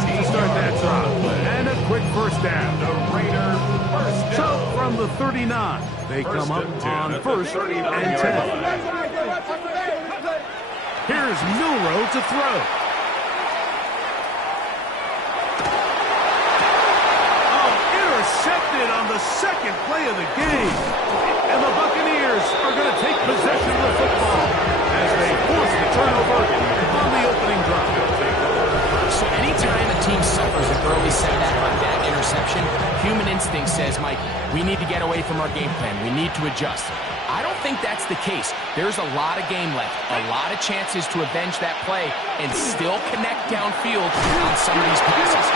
yards to start that drive. And a quick first down. So from the 39, they come up on first and 10. Here's Milroe to throw. Oh, intercepted on the second play of the game. And the Buccaneers are going to take possession of the football as they force the turnover on the opening drive. So anytime a team suffers an early setback like that interception, human instinct says, Mike, we need to get away from our game plan. We need to adjust. I don't think that's the case. There's a lot of game left, a lot of chances to avenge that play and still connect downfield on some of these passes.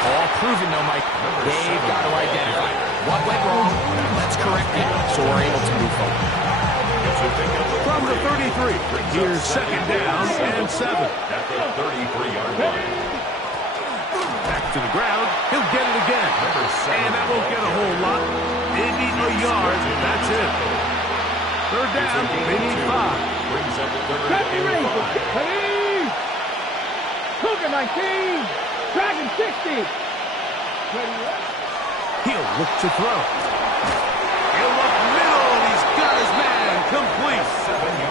All proven, though, Mike. They've got to identify what went wrong. Let's correct it so we're able to move forward. From the 33, here's second down and 7. At the 33-yard line. Back to the ground. He'll get it again. And that won't get a whole lot. Maybe a yard. That's it. Third down. They need 5. Brings up third and 5. Cougar 19. Dragon 60. He'll look to throw. He'll look middle, and he's got his man complete.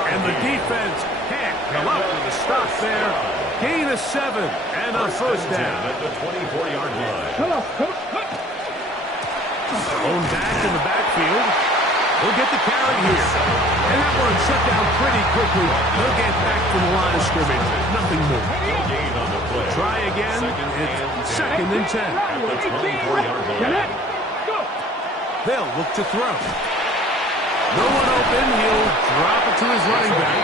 And the defense can't come up with a stop there. Gain of 7 and a first down. At the 24-yard line. Thrown back in the backfield. He'll get the carry here. And that one shut down pretty quickly. He'll get back to the line of scrimmage. Nothing more. Gain on the play. Try again. It's second and 10. At the 24-yard line. They'll look to throw. No one open. He'll drop it to his running back.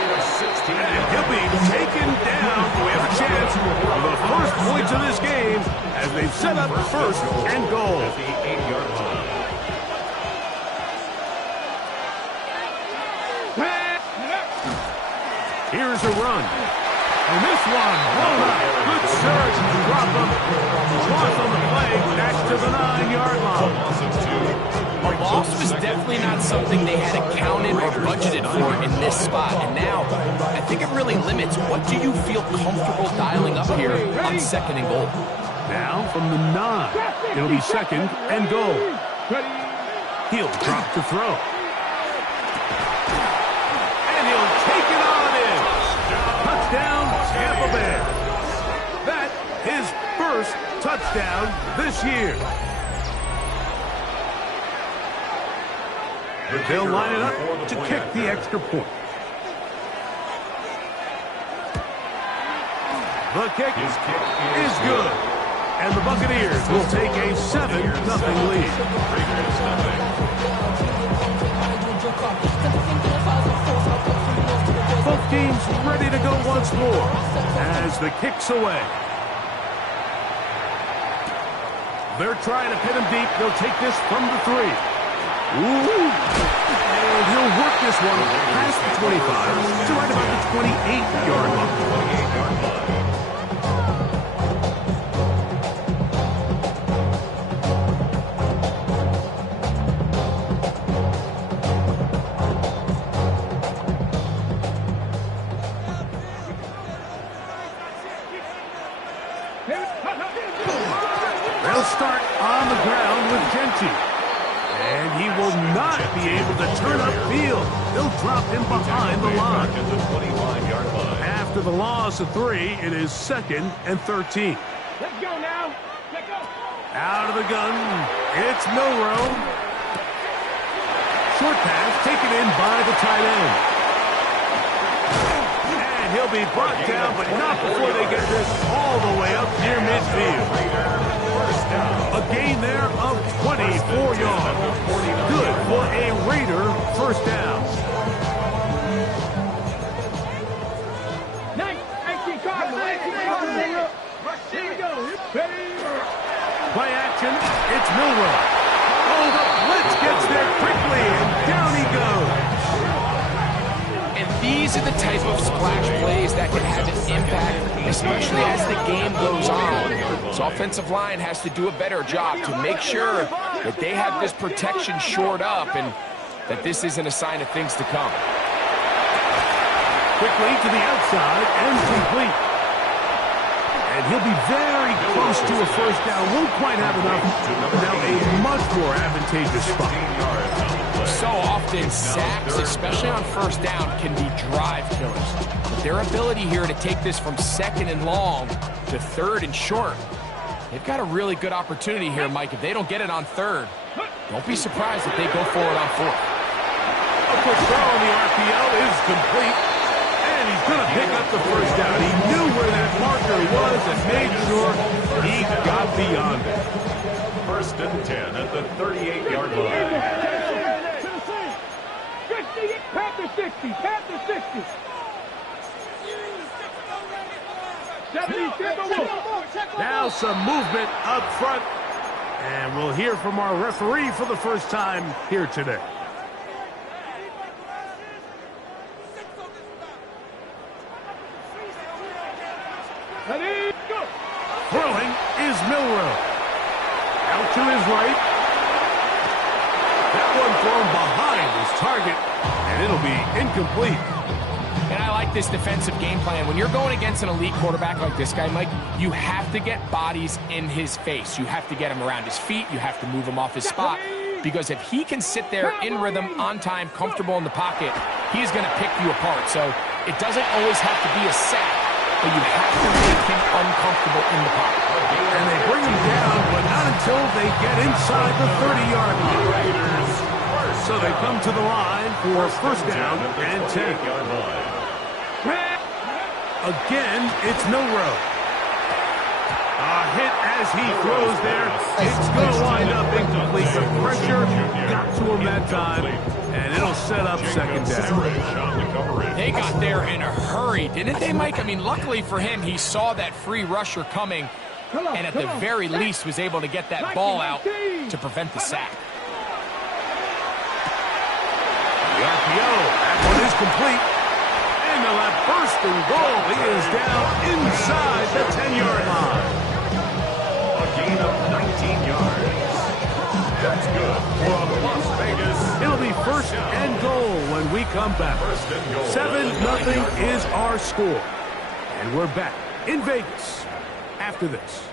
And he'll be taken down. We have a chance for the first points of this game as they've set up first and goal. At the 8-yard line. Here's a run. And this one, blown up. Good surge. Drop him. Loss on the play. Back to the 9-yard line. A loss was definitely not something they had accounted or budgeted for in this spot. And now, I think it really limits what do you feel comfortable dialing up here on second and goal. Now from the 9, it'll be second and goal. He'll drop to throw. And he'll take it on in. Touchdown, Tampa Bay. That his first touchdown this year. They'll line it up to kick the extra point. The kick is good. And the Buccaneers will take a 7-0 lead. Both teams ready to go once more as the kick's away. They're trying to pin him deep. They'll take this from the 3. Ooh. And he'll work this one past the 25 to right about the 28-yard line. They'll start on the ground with Genty. And he will not be able to turn upfield. They'll drop him behind the line. After the loss of 3, it is second and 13. Let's go now. Let's go. Out of the gun, it's Milroe. Short pass taken in by the tight end. And he'll be brought down, but not before they get this all the way up near midfield. A gain there of 24 yards. Good for a Raider first down. 19 Cardinals. Here we go. Play action. It's Milroe. Oh, the blitz gets there quickly, and down he goes. And these are the type of splash plays that can have an impact, especially as the game goes on. So offensive line has to do a better job to make sure that they have this protection shored up and that this isn't a sign of things to come. Quickly to the outside and complete. And he'll be very close to a first down. Won't quite have enough. Now a much more advantageous spot. So often, sacks, especially on first down, can be drive killers. But their ability here to take this from second and long to third and short, they've got a really good opportunity here, Mike. If they don't get it on third, don't be surprised if they go for it on fourth. A quick throw on the RPO is complete. And he's going to pick up the first down. He knew where that marker was and made sure he got beyond it. First and 10 at the 38-yard line. Panther 60, Panther 60. 76. Now some movement up front. And we'll hear from our referee for the first time here today. Ready, go. Throwing is Milrow. Out to his right. That one thrown behind his target, and it'll be incomplete. And I like this defensive game plan. When you're going against an elite quarterback like this guy, Mike, you have to get bodies in his face. You have to get him around his feet. You have to move him off his spot. Because if he can sit there in rhythm, on time, comfortable in the pocket, he's going to pick you apart. So it doesn't always have to be a sack, but you have to make him uncomfortable in the pocket. And they bring him down, but not until they get inside the 30-yard line. So they come to the line for first down and 10. Again, it's Milrow. A hit as he throws there. It's going to wind up incomplete. The pressure got to him that time, and it'll set up second down. They got there in a hurry, didn't they, Mike? I mean, luckily for him, he saw that free rusher coming, and at the very least was able to get that ball out to prevent the sack. The RPO, that one is complete. And they'll have first and goal. He is down inside the 10-yard line. A gain of 19 yards. That's good for Las Vegas. It'll be first and goal when we come back. 7-0 is our score. And we're back in Vegas after this.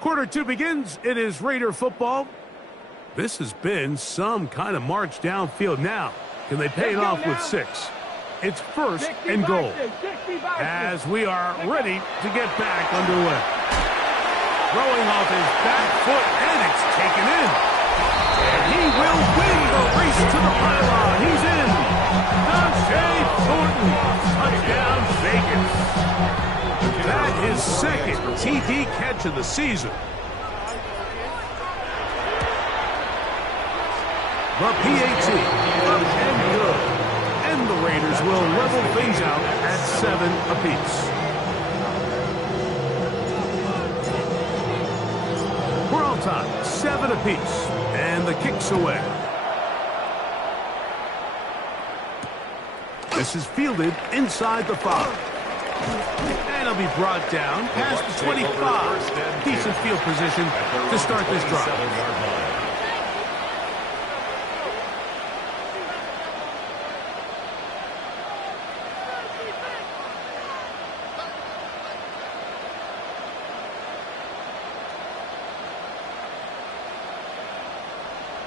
Quarter 2 begins. It is Raider football. This has been some kind of march downfield. Now, can they pay it off with 6? It's first and goal as we are ready to get back underway. Throwing off his back foot, and it's taken in. And he will win the race to the pylon. He's in. Dante Thornton, touchdown Vegas. That is second TD catch of the season. The PAT, up and good. And the Raiders will level things out at 7 apiece. We're on top, 7 apiece. And the kick's away. This is fielded inside the 5. And it'll be brought down past the 25. Decent field position to start this drive.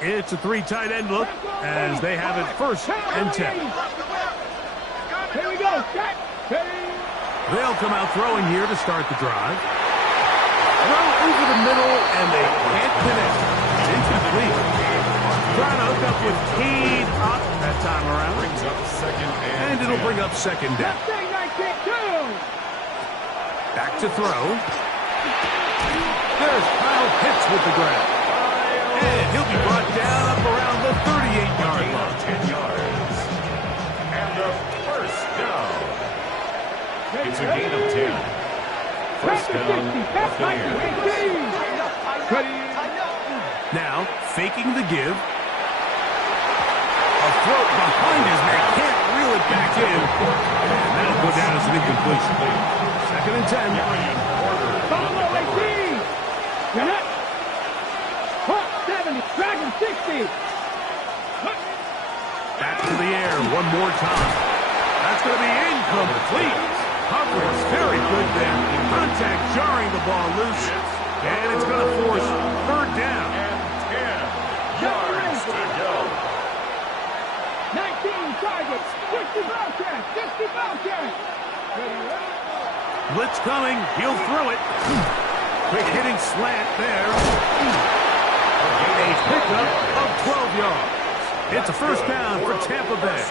It's a 3 tight end look as they have it first and 10. Here we go. They'll come out throwing here to start the drive. Throw over the middle, and they can't connect. Incomplete. Trying to hook up with Cade up that time around. And it'll bring up second down. Back to throw. There's Kyle Pitts with the grab. And he'll be brought down up around the 38-yard line. 10 yards. And the first down. It's a gain of 10. First down, Buccaneers. Now, faking the give. A throw behind his man. Can't reel it back in. And that'll go down as an incompletion. Second and 10. Dragon 60. Back to the air one more time. That's going to be incomplete. Coverage very good there. Contact jarring the ball loose. And it's going to force third down. And 10 yards to go. 19 targets. 60 Bobcats. 60 Bobcats. Blitz coming. He'll throw it. Quick hitting slant there. A pickup of 12 yards. It's a first down for Tampa Bay.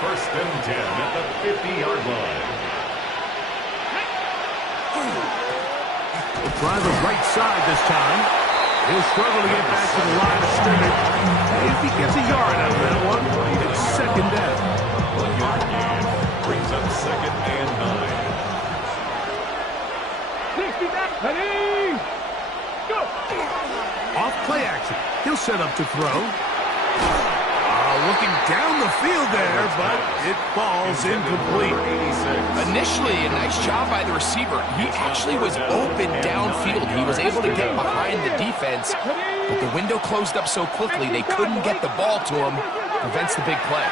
First and 10 at the 50-yard line. We'll try the right side this time. He'll struggle to get back to the line of scrimmage. If he gets a yard out of that one, it's second down. 1 yard gain brings up second and 9. 60 back. Ready. Go. Off play action. He'll set up to throw. Looking down the field there, but it falls incomplete. Initially, a nice job by the receiver. He actually was open downfield. He was able to get behind the defense, but the window closed up so quickly they couldn't get the ball to him. Prevents the big play.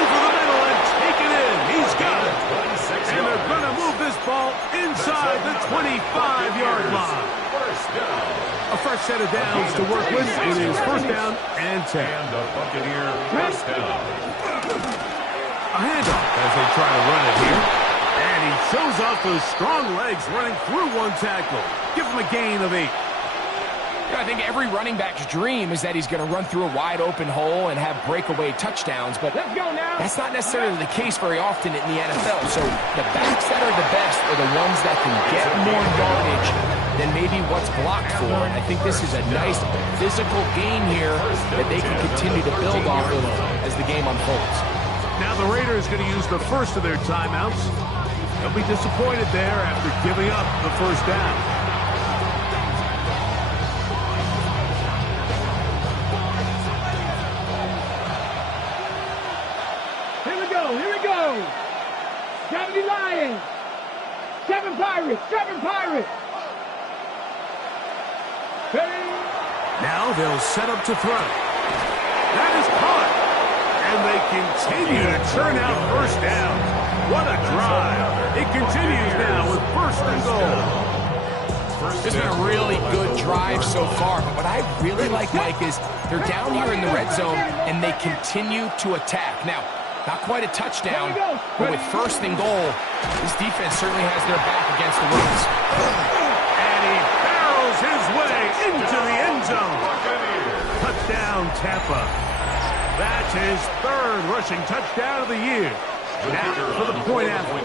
Over the middle and take it in. He's got it. And they're going to move this ball inside the 25-yard line. First down. A fresh set of downs to work with. It is first down and 10. And the Buccaneer first down. A handoff as they try to run it here. And he shows off those strong legs running through one tackle. Give him a gain of 8. I think every running back's dream is that he's going to run through a wide open hole and have breakaway touchdowns, but that's not necessarily the case very often in the NFL. So the backs that are the best are the ones that can get more yardage than maybe what's blocked for. And I think this is a nice physical game here that they can continue to build off of as the game unfolds. Now the Raiders going to use the first of their timeouts. They'll be disappointed there after giving up the first down. Here we go. 70 Lions. 7 Pirates. 7 Pirates. Now they'll set up to throw. That is caught. And they continue to turn out first down. What a drive. It continues now with first and goal. This has been a really good drive so far, but what I really like, Mike, is they're down here in the red zone and they continue to attack. Now, not quite a touchdown, but with first and goal, this defense certainly has their back against the runs. And he barrels his way into the end zone. Touchdown, Tampa. That's his third rushing touchdown of the year. Now for the point after.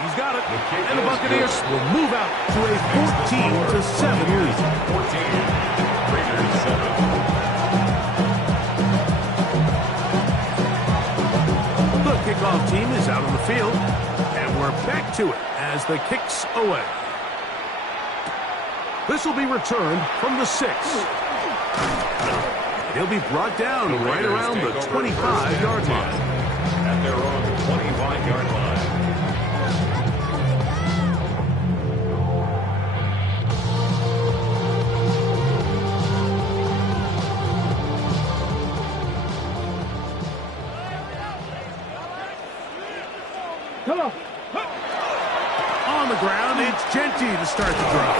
He's got it. And the Buccaneers will move out to a 14-7 lead. 14. Raiders 7. The kickoff team is out on the field, and we're back to it as the kick's away. This will be returned from the 6. He'll be brought down right around the 25-yard line. At their own 25-yard line. Come on. On the ground, it's Genty to start the drive.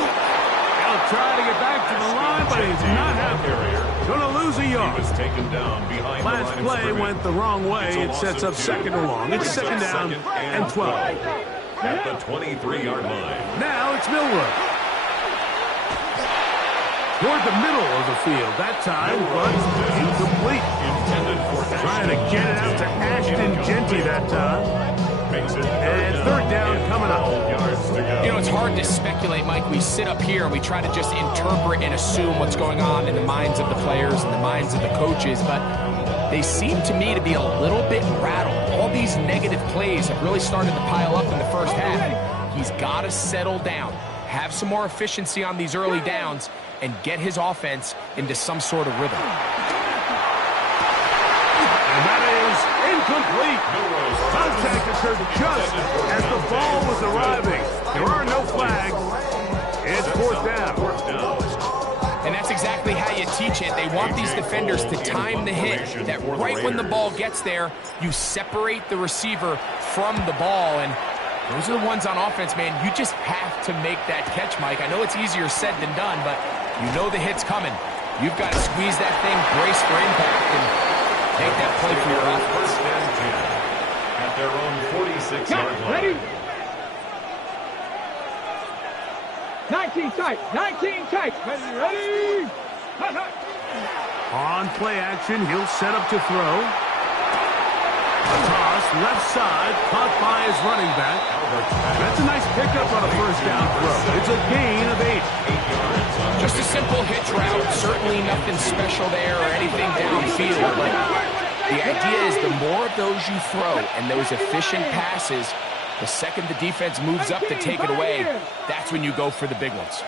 He'll try to get back to the line, but he's not happening. Going to lose a yard. He was taken down behind Last the line play of went the wrong way. It sets up second and long. It's second down and 12. At the 23-yard line. Now it's Milroy. Toward the middle of the field that time, but incomplete. Intended for Trying to get it out to Ashton Genty that time. And third down coming up. You know, it's hard to speculate, Mike. We sit up here and we try to just interpret and assume what's going on in the minds of the players and the minds of the coaches, but they seem to me to be a little bit rattled. All these negative plays have really started to pile up in the first half. He's got to settle down, have some more efficiency on these early downs, and get his offense into some sort of rhythm. And that is incomplete. Contact occurred just as the ball was arriving. There are no flags. It's fourth down. And that's exactly how you teach ancient. They want these defenders to time the hit, that right when the ball gets there, you separate the receiver from the ball. And those are the ones on offense, man. You just have to make that catch, Mike. I know it's easier said than done, but you know the hit's coming. You've got to squeeze that thing, brace for impact, and make that play for your offense. At their own 46-yard line. Ready? 19 tight. 19 tight. Ready? On play action, he'll set up to throw. A toss, left side, caught by his running back. That's a nice pickup on a first down throw. It's a gain of 8. Just a simple hitch route, certainly nothing special there or anything downfield, but the idea is the more of those you throw and those efficient passes, the second the defense moves up to take it away, that's when you go for the big ones.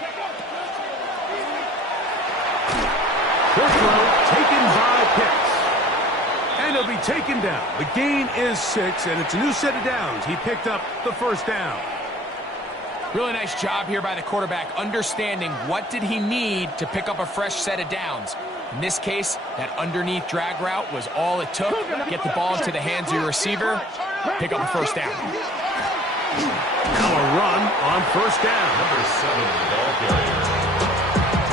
The throw taken by Pitts. And he'll be taken down. The gain is 6, and it's a new set of downs. He picked up the first down. Really nice job here by the quarterback, understanding what did he need to pick up a fresh set of downs. In this case, that underneath drag route was all it took. Get the ball into the hands of your receiver, pick up a first down. Now a run on first down. Number 7, the ball carrier.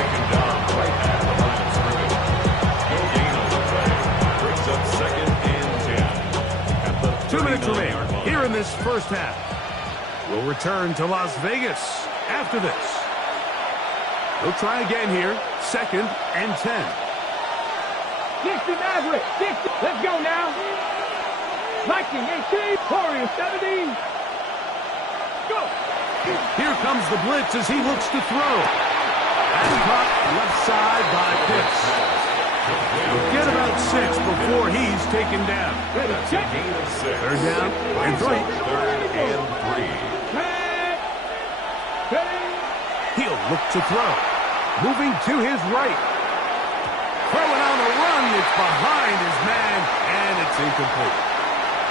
Taken down right at the line of scrimmage. No gain on the play. Brings up 2nd and 10. At the 2 minutes remain line. here in this first half. We'll return to Las Vegas after this. He'll try again here. 2nd and 10. 60 Maverick. 60. Let's go now. Viking 18. Warrior 70. Go. Here comes the blitz as he looks to throw. And caught left side by Pitts. He'll get about 6 before he's taken down. That's a gain of 6. 3rd down and 3. 3rd and 3. He'll look to throw. Moving to his right. Throwing on the run. It's behind his man, and it's incomplete.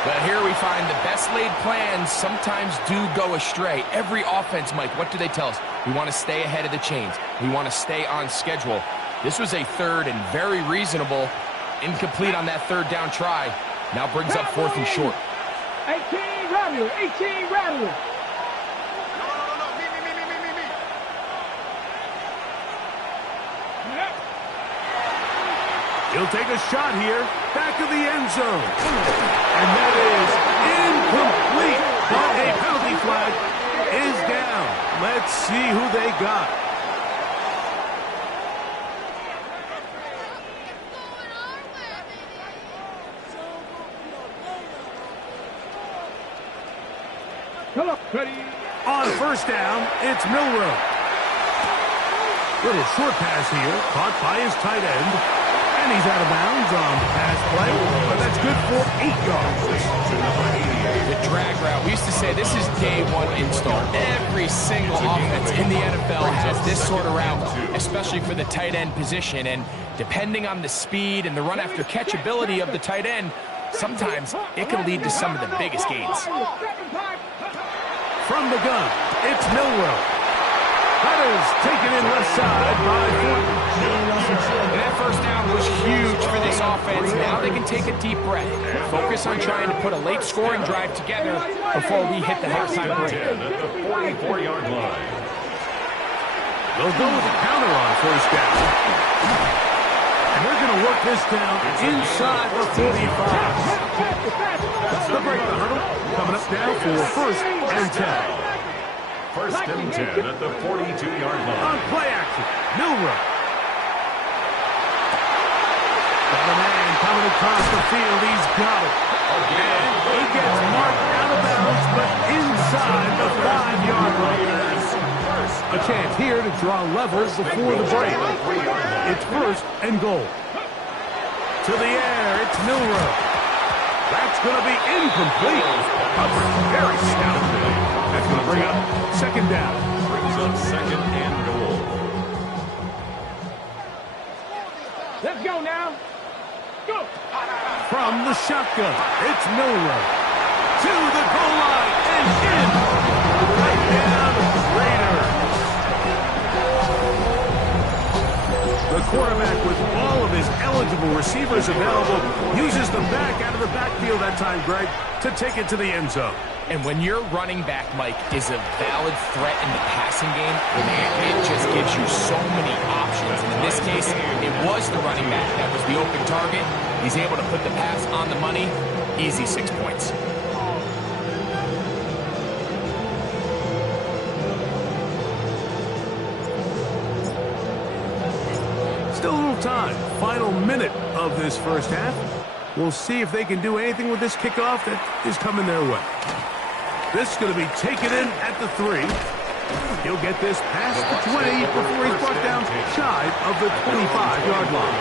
But here we find the best laid plans sometimes do go astray. Every offense, Mike, what do they tell us? We want to stay ahead of the chains. We want to stay on schedule. This was a 3rd and very reasonable. Incomplete on that 3rd down try. Now brings up 4th and short. 18 Rattler. 18 Rattler. He'll take a shot here, back of the end zone. And that is incomplete. But a penalty flag is down. Let's see who they got. Come on, ready. On first down, it's Milrow. Little short pass here, caught by his tight end. And he's out of bounds on the pass play, but that's good for 8 yards. The drag route, we used to say this is day 1 install. Every single offense in the NFL has this sort of route, especially for the tight end position. And depending on the speed and the run after catch ability of the tight end, sometimes it can lead to some of the biggest gains. From the gun, it's Milrow. That is taken in left side by Thornton. And that first down was huge for this offense. Now they can take a deep breath. Focus on trying to put a late scoring drive together before we hit the halftime break. At the 44-yard line. They'll go with a counter on first down. And they're going to work this down inside the 45. They'll break the hurdle. Coming up now for 1st and 10. 1st and 10 at the 42-yard line. On play action, Milrow. Got a man coming across the field. He's got it. And he gets marked out of bounds, but inside the 5-yard line. A chance here to draw levels before the break. It's 1st and goal. To the air, it's Milrow. That's going to be incomplete. Very stout. That's going to bring up 2nd down. Brings up 2nd and goal. Let's go now. Go. From the shotgun, it's Milrow. To the goal line and in. Right down, Raiders. The quarterback with eligible receivers available, uses the back out of the backfield that time, Greg, to take it to the end zone. And when your running back, Mike, is a valid threat in the passing game, it just gives you so many options. And in this case, it was the running back that was the open target. He's able to put the pass on the money. Easy 6 points. Still a little time. Final minute of this first half. We'll see if they can do anything with this kickoff that is coming their way. This is going to be taken in at the 3. He'll get this past the 20 before he's brought down shy of the 25-yard line.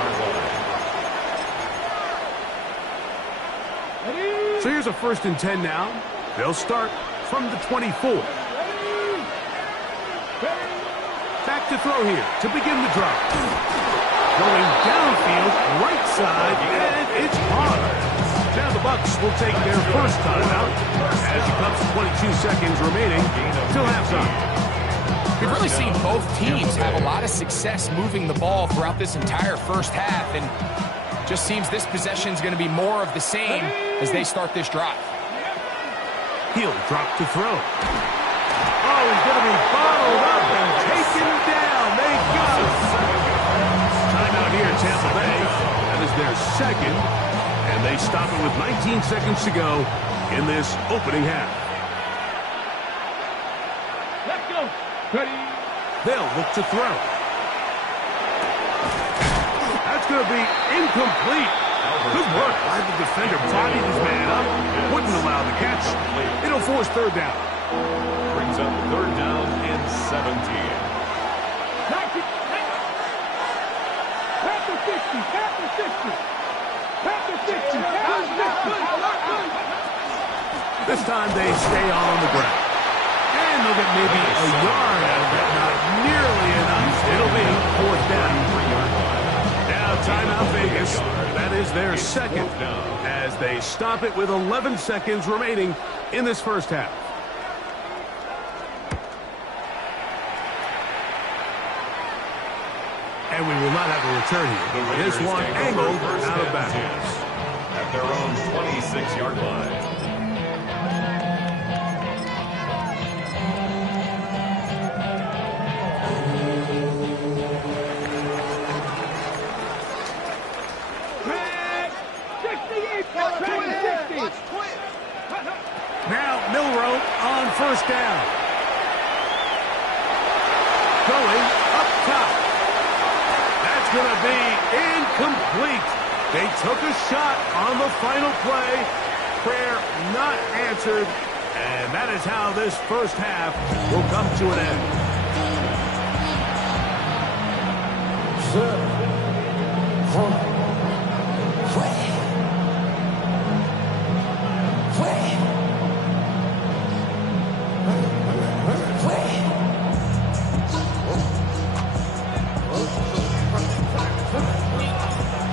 So here's a 1st and 10 now. They'll start from the 24. Back to throw here to begin the drive. Going downfield, right side, and it's hard. Now the Bucs will take their first timeout as it comes to 22 seconds remaining till halftime. We've really seen both teams have a lot of success moving the ball throughout this entire first half, and just seems this possession is going to be more of the same as they start this drive. He'll drop to throw. Oh, he's going to be bottled up and taken down. They got it. Timeout here, Tampa Bay. That is their second. And they stop it with 19 seconds to go in this opening half. Let's go. Ready. They'll look to throw. That's going to be incomplete. Good work by the defender. Bodied his man up. Wouldn't allow the catch. It'll force 3rd down. Brings up 3rd down and 17. Past the 60. Past the 60. Past the 60. This time they stay on the ground. And they'll get maybe a yard out of that. Not nearly enough. It'll be 4th down. Now timeout Vegas. That is their second as they stop it with 11 seconds remaining in this first half. And we will not have a return here. This one angled out of bounds. At their own 26-yard line. Now Milroe on 1st down. Going up top. That's going to be incomplete. They took a shot on the final play. Prayer not answered. And that is how this first half will come to an end.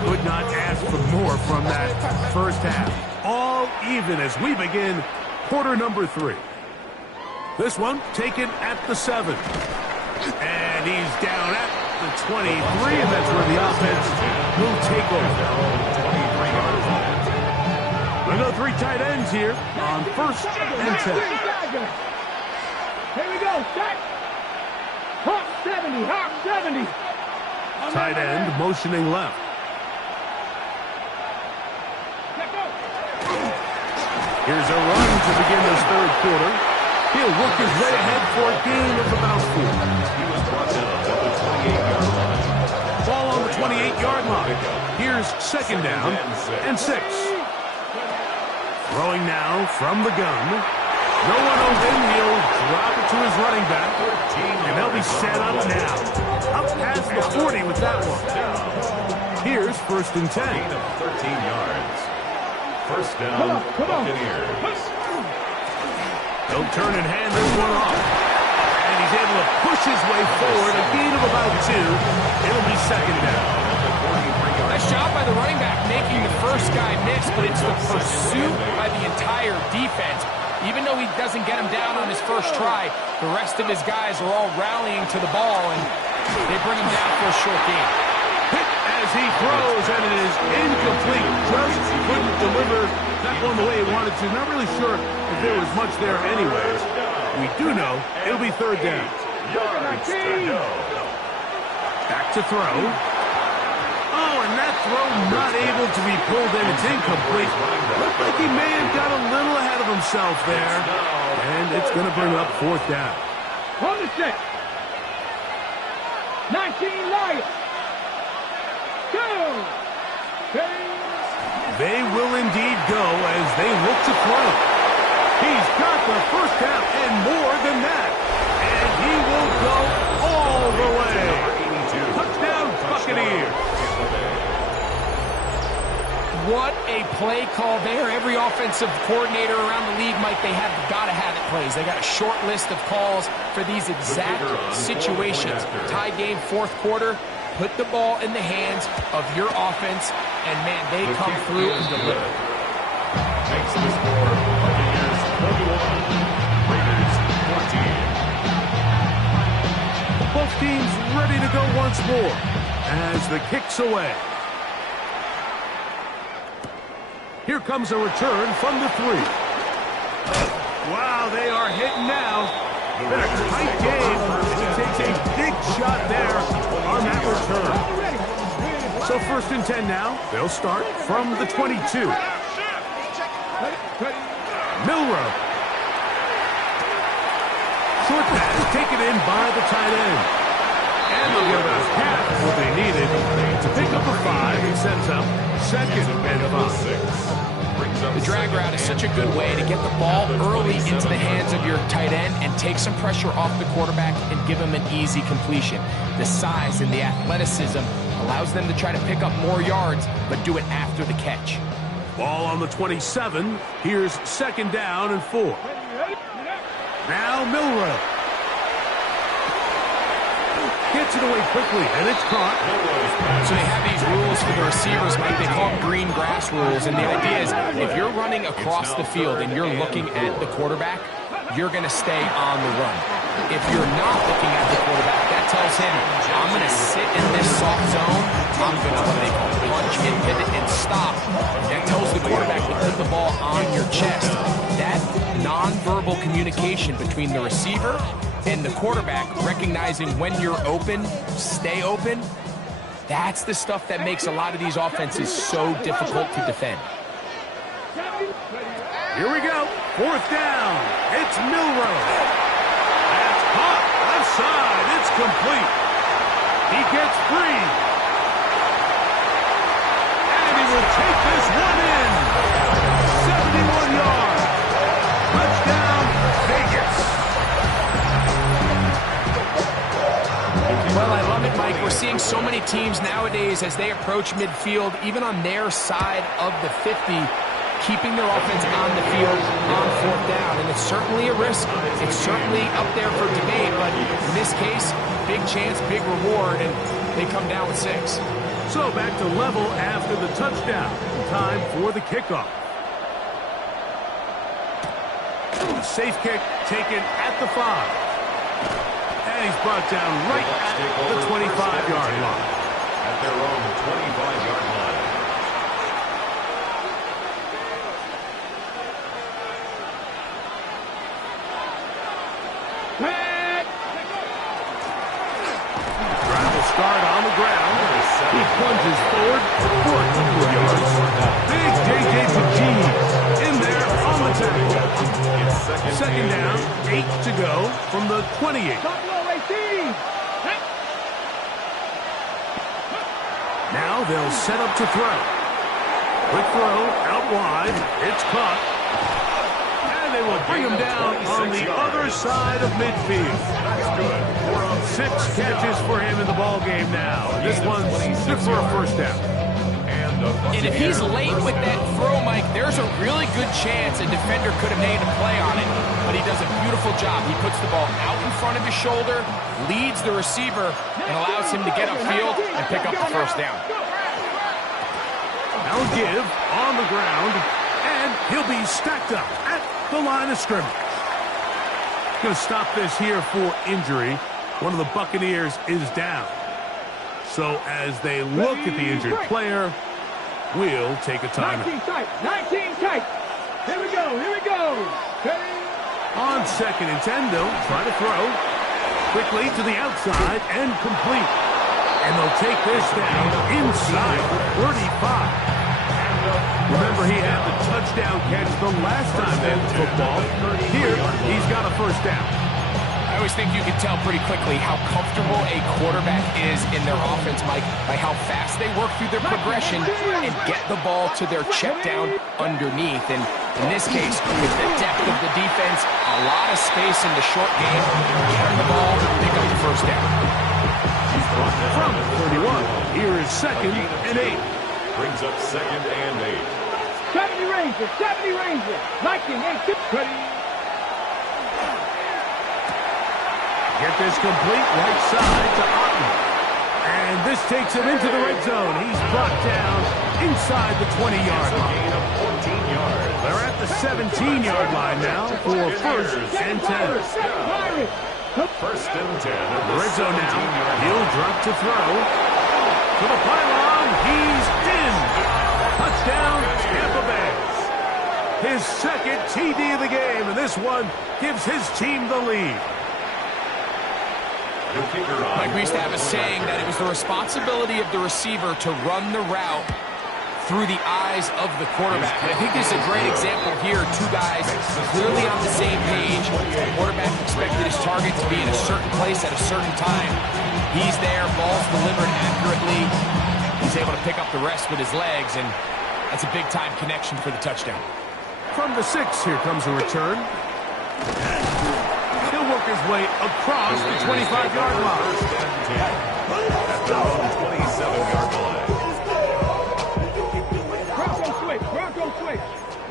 Could not ask for more from that first half. All even as we begin quarter number 3. This one taken at the 7. And he's down at the 23, and that's where the offense will take over. We'll go 3 tight ends here on 1st and 10. Here we go. Set. Hawk 70. Hawk 70. Tight end motioning left. Here's a run to begin this 3rd quarter. He'll work his way ahead for a gain of about 4. He was brought down at the 28-yard line. Ball on the 28-yard line. Here's 2nd down and 6. Throwing now from the gun. No one open. He'll drop it to his running back. And they'll be set up now. Up past the 40 with that one. Here's 1st and 10. 13 yards. 1st down, Buccaneers. He'll turn and hand this one off. And he's able to push his way forward. A gain of about 2. It'll be 2nd down. Nice job by the running back making the first guy miss, but it's the pursuit by the entire defense. Even though he doesn't get him down on his first try, the rest of his guys are all rallying to the ball, and they bring him down for a short gain. Hit as he throws, and it is incomplete. Just couldn't deliver that one the way he wanted to. Not really sure if there was much there anyways. We do know it'll be third down. Back to throw. Oh, and that throw not able to be pulled in. It's incomplete. Looked like he may have got a little ahead of himself there. And it's going to bring up fourth down. On the set. 19 Lions. Go. They will indeed go as they look to throw. He's got the first down and more than that. And he will go all the way. Touchdown, Buccaneers. What a play call there. Every offensive coordinator around the league, Mike, they have got to have it plays. They got a short list of calls for these exact situations. Tie game, fourth quarter. Put the ball in the hands of your offense, and, man, they come through and deliver. Makes the score Buccaneers 41, Raiders 14. Both teams ready to go once more as the kick's away. Here comes a return from the 3. Wow, they are hitting now. Been a tight game. He takes a big shot there on that return. So first and 10 now. They'll start from the 22. Milroe. Short pass taken in by the tight end. And they'll get about half what they needed to pick up a 5 and sets up second and 5. The drag route is such a good way to get the ball early into the hands of your tight end and take some pressure off the quarterback and give him an easy completion. The size and the athleticism allows them to try to pick up more yards, but do it after the catch. Ball on the 27. Here's second down and 4. Now Milroe. Gets it away quickly, and it's caught. So they have these rules for the receivers, Mike. They call them green grass rules, and the idea is if you're running across the field and you're looking at the quarterback, you're going to stay on the run. If you're not looking at the quarterback, that tells him, I'm going to sit in this soft zone. I'm going to, what they call punch and pivot and stop. That tells the quarterback to put the ball on your chest. That nonverbal communication between the receiver and the quarterback, recognizing when you're open, stay open, that's the stuff that makes a lot of these offenses so difficult to defend. Here we go. Fourth down. It's Milroe. That's caught. Left side. It's complete. He gets free. And he will take this one in. 71 yards. Touchdown, Vegas. Well, I love it, Mike. We're seeing so many teams nowadays as they approach midfield, even on their side of the 50, keeping their offense on the field on fourth down. And it's certainly a risk. It's certainly up there for debate, but in this case, big chance, big reward, and they come down with 6. So back to level after the touchdown. Time for the kickoff. A safe kick taken at the 5. And he's brought down right at the 25-yard line. At their own 25-yard line. Drive will start on the ground. He plunges forward for a couple of yards. Big J.J. Pacheco in there on the tackle. Second down, 8 to go from the 28. Now they'll set up to throw. Quick throw, out wide. It's caught. And they will bring him down on the other side of midfield. That's good. 6 catches for him in the ball game now. This one's good for a first down. And if he's late with that throw, Mike, there's a really good chance a defender could have made a play on it, but he does a beautiful job. He puts the ball out in front of his shoulder, leads the receiver, and allows him to get upfield and pick up the first down. Now give on the ground, and he'll be stacked up at the line of scrimmage. Going to stop this here for injury. One of the Buccaneers is down. So as they look at the injured player, we'll take a timeout. 19 tight. 19 tight. Here we go. Here we go. Ready? On 2nd and 10, they'll try to throw. Quickly to the outside and complete. And they'll take this down inside the 35. Remember, he had the touchdown catch the last time they had the football. Here, he's got a first down. I always think you can tell pretty quickly how comfortable a quarterback is in their offense, Mike, by how fast they work through their progression and get the ball to their check down underneath. And in this case, with the depth of the defense, a lot of space in the short game, get the ball, pick up the first down. From 31, here is 2nd and 8. Brings up 2nd and 8. 70 Rangers. 70 Rangers. 19 8. Ready? Get this complete right side to Otten. And this takes him into the red zone. He's brought down inside the 20-yard line. Gain of 14 yards. They're at the 17-yard line now for 1st and 10. First and 10. Red zone now. He'll drop to throw. To the pylon. He's in. Touchdown, Tampa Bay. His 2nd TD of the game, and this one gives his team the lead. Mike, we used to have a saying that it was the responsibility of the receiver to run the route through the eyes of the quarterback. And I think this is a great example here. Two guys clearly on the same page. The quarterback expected his target to be in a certain place at a certain time. He's there, ball's delivered accurately. He's able to pick up the rest with his legs, and that's a big-time connection for the touchdown. From the 6, here comes a return. He'll work his way across the 25-yard line. First and 10. At their own 27-yard line. Bronco switch. Bronco switch.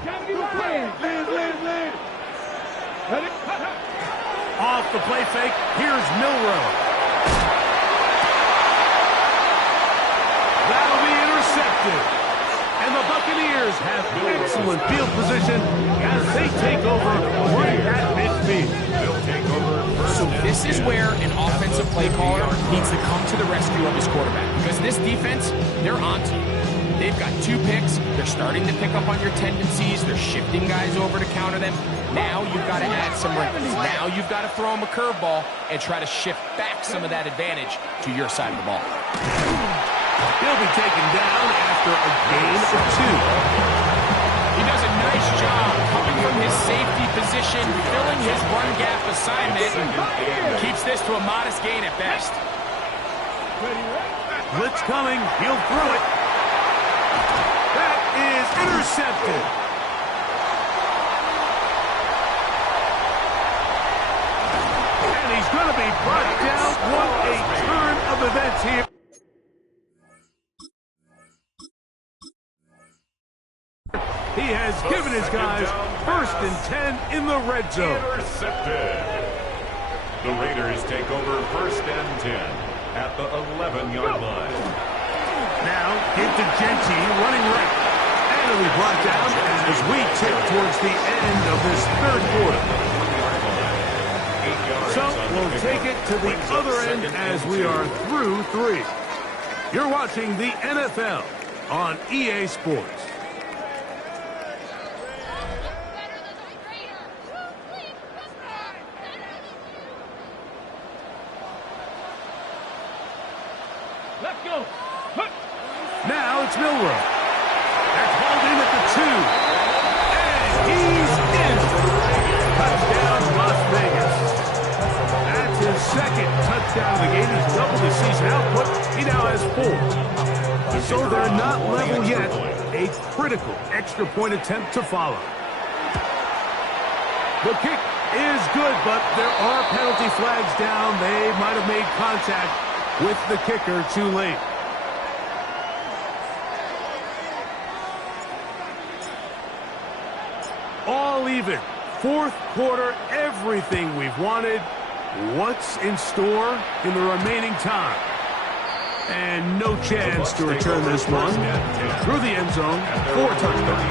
70 Rangers. Lead. Ready? Off the play fake, here's Milrow. That'll be intercepted. And the Buccaneers have excellent field position as they take over right at midfield. So this is where an offensive play caller needs to come to the rescue of his quarterback. Because this defense, they're onto you. They've got 2 picks. They're starting to pick up on your tendencies. They're shifting guys over to counter them. Now you've got to add some wrinkles. Now you've got to throw them a curveball and try to shift back some of that advantage to your side of the ball. He'll be taken down after a gain of 2. He does a nice job coming from his safety position, filling his run gap assignment, and keeps this to a modest gain at best. Blitz coming. He'll throw it. That is intercepted. And he's going to be brought down. What a turn of events here. He has given his guys 1st and 10 in the red zone. Intercepted. The Raiders take over 1st and 10 at the 11-yard line. Now, into Genty, running right. And he'll be brought down as we tip towards the end of this 3rd quarter. So, we'll take it to the other end as we are through 3. You're watching the NFL on EA Sports. Let's go. Now it's Milrow. That's hauled in at the 2. And he's in. Touchdown, Las Vegas. That's his 2nd touchdown of the game. He's doubled his season output. He now has 4. So they're not level yet. A critical extra point attempt to follow. The kick is good, but there are penalty flags down. They might have made contact with the kicker too late. All even. 4th quarter, everything we've wanted. What's in store in the remaining time? And no chance to return this one. Through the end zone for a touchdown.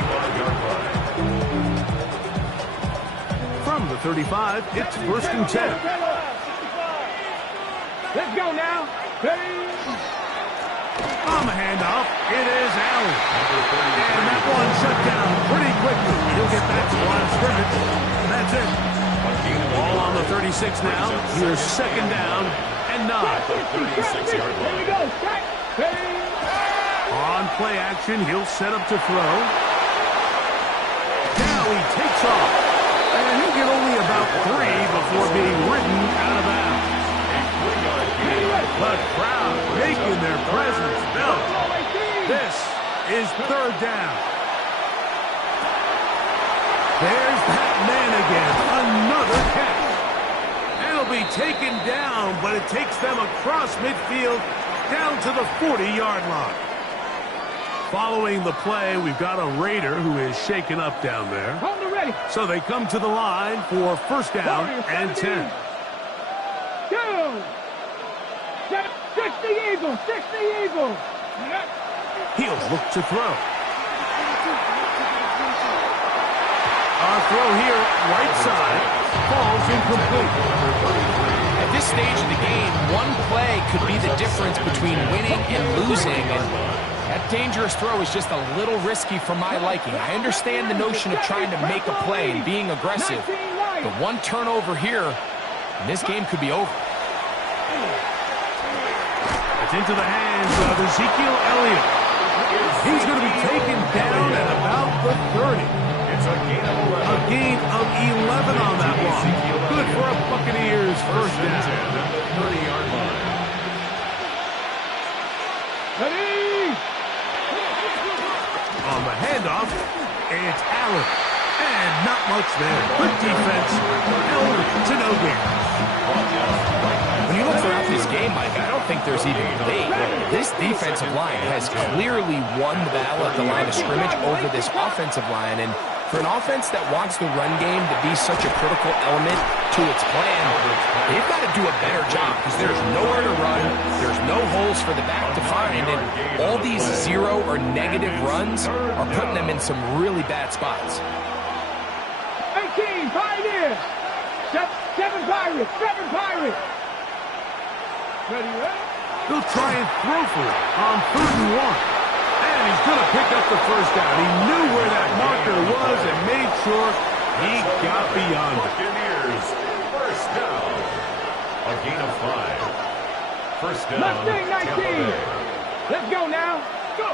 From the 35, it's 1st and 10. Let's go now. Ready? On the handoff, it is Allen. And that one shut down pretty quickly. He'll get back to the line of scrimmage. And that's it. Ball on the 36 now. Here's second down and 9. 36-yard Here we line. go. Set. Ready. On play action, he'll set up to throw. Now he takes off. And he'll get only about 3 before being ridden out of bounds. The crowd making their presence felt. This is third down. There's that man again. Another catch. And it'll be taken down, but it takes them across midfield down to the 40-yard line. Following the play, we've got a Raider who is shaken up down there. Hold it ready. So they come to the line for first down and 10. Go. Set. 60 Eagles. 60 Eagles. He'll look to throw. Our throw here, right side, falls incomplete. At this stage of the game, one play could be the difference between winning and losing. And that dangerous throw is just a little risky for my liking. I understand the notion of trying to make a play and being aggressive. But one turnover here, and this game could be over. It's into the hands of Ezekiel Elliott. He's going to be taken down at about the 30. It's a gain of 11. A gain of 11 on that one. Good for a Buccaneers first down. At the 30-yard line. Ready. On the handoff, it's Allen. And not much there. Good defense. Held to no gain. When you look throughout this game, Mike, I don't think there's even debate. This defensive line has clearly won the battle at the line of scrimmage over this offensive line. And for an offense that wants the run game to be such a critical element to its plan, they've got to do a better job because there's nowhere to run, there's no holes for the back to find, and all these zero or negative runs are putting them in some really bad spots. 18 Pioneers. 7 Pirates. 7 Pirates. Ready, ready. He'll try and throw for it on 3rd and 1. And he's going to pick up the first down. He knew where that marker was and made sure he got beyond it. Buccaneers, first down. A gain of 5. First down, Mustang 19. Tampa Bay. Let's go now. Go.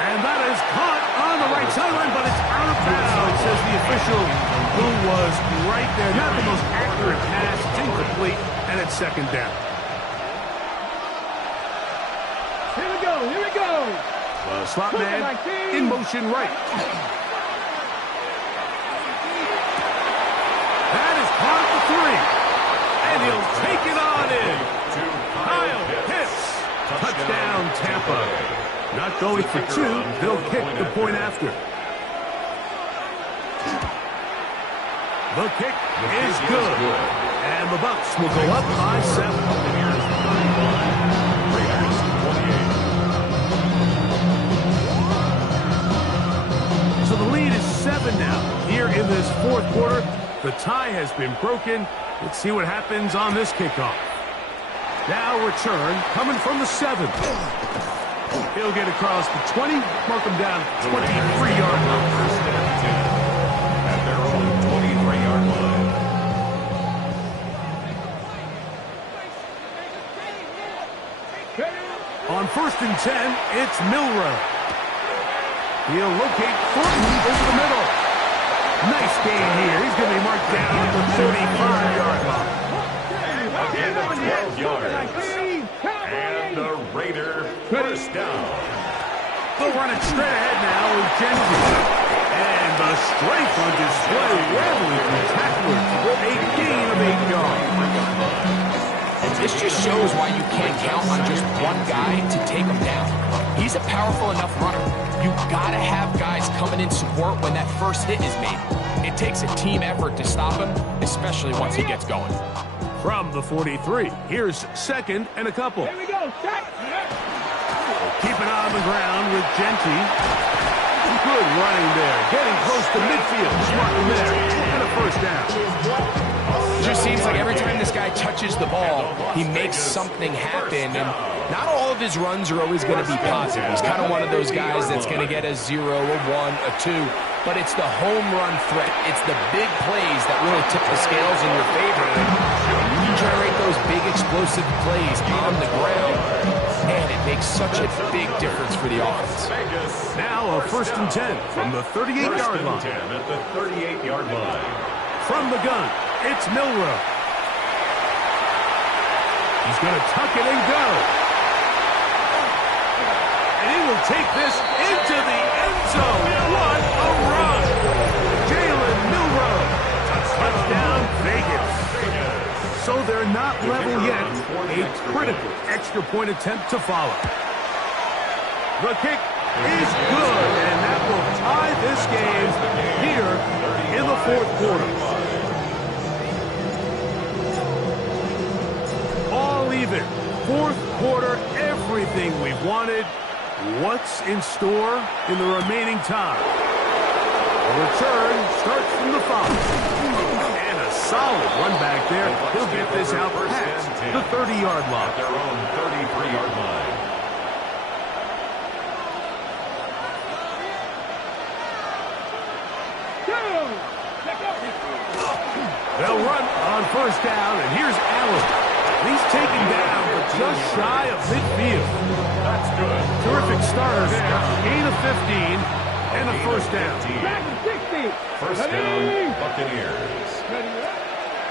And that is caught on the right sideline, but it's out of bounds, says the official, who was right there. Not the most accurate pass. It's incomplete, and it's second down. Here we go. Here we go. The slot man in motion right. That is caught at the 3. And he'll take it on in. Kyle Pitts. Touchdown, Tampa. Not going for 2. They'll kick the point after. The kick is good. And the Bucs will go up by 7. Buccaneers 31, Raiders 28. So the lead is 7 now. Here in this fourth quarter, the tie has been broken. Let's see what happens on this kickoff. Now return coming from the 7. He'll get across the 20, mark him down at the 23-yard line. First and 10 at their own 23-yard line. On 1st and 10, it's Milrow. He'll locate Thornton over the middle. Nice gain here. He's going to be marked down at the 35-yard line. Again of 12 yards. And the Raider first down. They'll run it straight ahead now with Genji. And the strength on display, rattling through tacklers. A gain of 8 yards. This just shows why you can't count on just one guy to take him down. He's a powerful enough runner. You gotta have guys coming in support when that first hit is made. It takes a team effort to stop him, especially once he gets going. From the 43, here's second and a couple. Here we go. Set. Keep it on the ground with Genty. Good running there. Getting close to midfield. Smart there. And a first down. A It just seems like every time this guy touches the ball, he makes something happen, and not all of his runs are always going to be positive. He's kind of one of those guys that's going to get a 0, a 1, a 2, but it's the home run threat. It's the big plays that really tip the scales in your favor. And you generate those big explosive plays on the ground, and it makes such a big difference for the offense. Now a 1st and 10 from the 38-yard line. 10 at the 38-yard line. From the gun, it's Milroe. He's going to tuck it and go. And he will take this into the end zone. What a run! Jalen Milroe. Touchdown, Vegas. So they're not level yet. A critical extra point attempt to follow. The kick is good, and that will tie this game here in the 4th quarter. All even. 4th quarter, everything we've wanted. What's in store in the remaining time? The return starts from the 5. And a solid run back there. He'll get this out past the 30-yard line. At their own 33-yard line. They'll run on 1st down, and here's Allen. He's taken down, but just shy of midfield. That's good. Terrific starter there. Gain of 15 and a 1st down. Back to 60. 1st down, Buccaneers.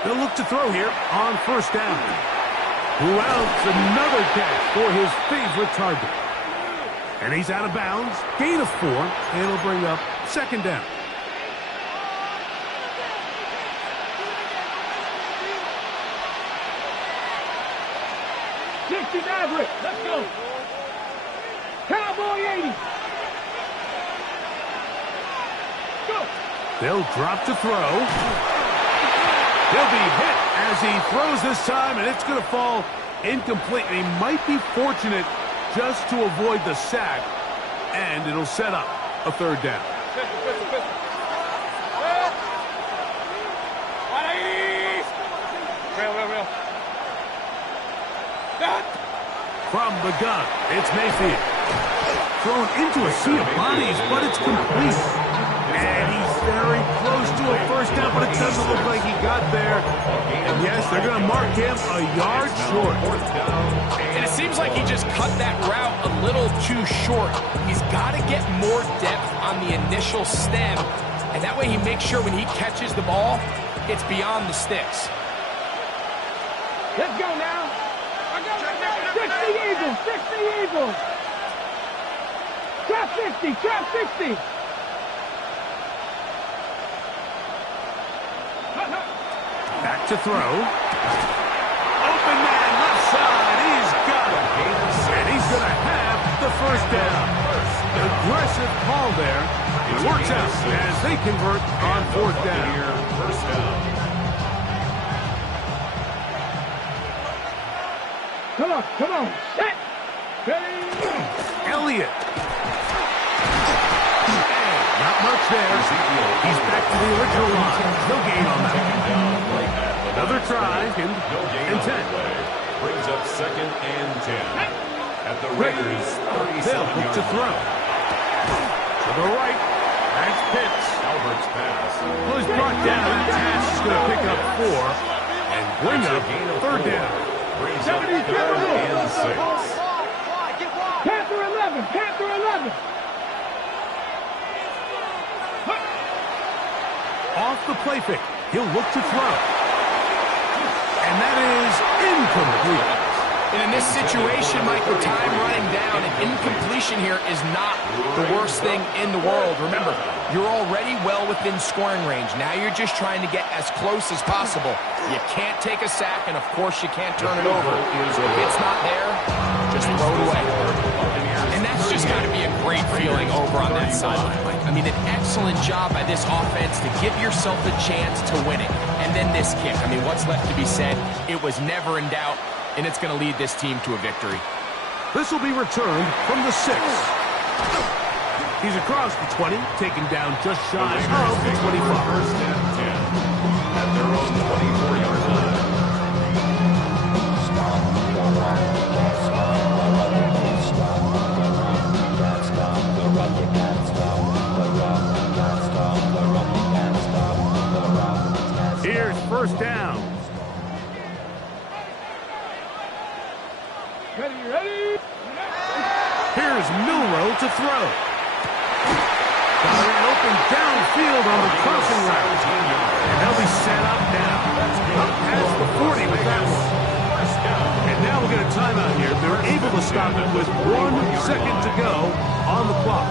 They'll look to throw here on 1st down. Who else? Another catch for his favorite target. And he's out of bounds. Gain of 4, and it'll bring up 2nd down. Maverick, let's go. Cowboy 80. Go. They'll drop to throw. He'll be hit as he throws this time, and it's going to fall incomplete. And he might be fortunate just to avoid the sack, and it'll set up a 3rd down. Real. From the gun, it's Mayfield. Thrown into a sea of bodies, but it's complete. And he's very close to a 1st down, but it doesn't look like he got there. And yes, they're going to mark him a yard short. And it seems like he just cut that route a little too short. He's got to get more depth on the initial stem, and that way he makes sure when he catches the ball, it's beyond the sticks. Let's go now. 60 Eagles, 60 Eagles. Trap 60, trap 60. Back to throw. Open man, left side. He's got it. And he's going to have the 1st down. Aggressive call there. It works out as they convert on 4th down. 1st down. Come on. Set. Ready. Elliott. Not much there. He's back to the original line. No gain on that. Another try. And 10. Brings up 2nd and 10. At the Raiders' 37-yard They'll look to throw. To the right. That's Pitts. Albert's pass. Well, he's brought down. That pass is going to pick up 4 and bring up 3rd down. Brings up 3rd and 6. Panther 11, Panther 11. Off the play fake. He'll look to throw. And that is incomplete. And in this situation, Mike, with time running down, an incompletion here is not the worst thing in the world. Remember, you're already well within scoring range. Now you're just trying to get as close as possible. You can't take a sack, and of course you can't turn it over. So if it's not there, just throw it away. And that's just got to be a great feeling over on that sideline, Mike. I mean, an excellent job by this offense to give yourself a chance to win it. And then this kick. I mean, what's left to be said? It was never in doubt, and it's going to lead this team to a victory. This will be returned from the 6. He's across the 20, taken down just shy of the 25. at their own 24-yard line. Here's first down. Ready. Here's Milrow to throw. Got it open downfield on the crossing route. And they'll be set up now. Up past the 40 with that one. And now we'll get a timeout here. They're able to stop it with 1 second to go on the clock.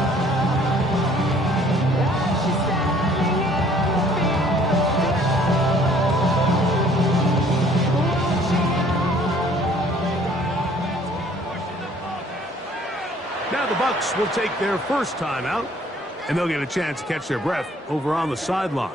Now the Bucs will take their first timeout, and they'll get a chance to catch their breath over on the sideline.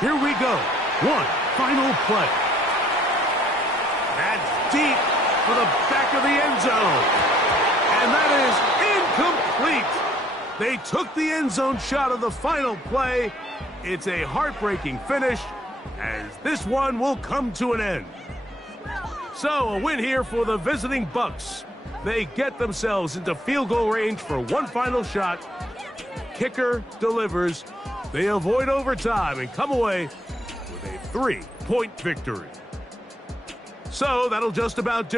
Here we go. One final play. That's deep for the back of the end zone. And that is incomplete. They took the end zone shot of the final play. It's a heartbreaking finish, as this one will come to an end. So a win here for the visiting Bucs. They get themselves into field goal range for one final shot. Kicker delivers. They avoid overtime and come away with a 3-point victory. So that'll just about do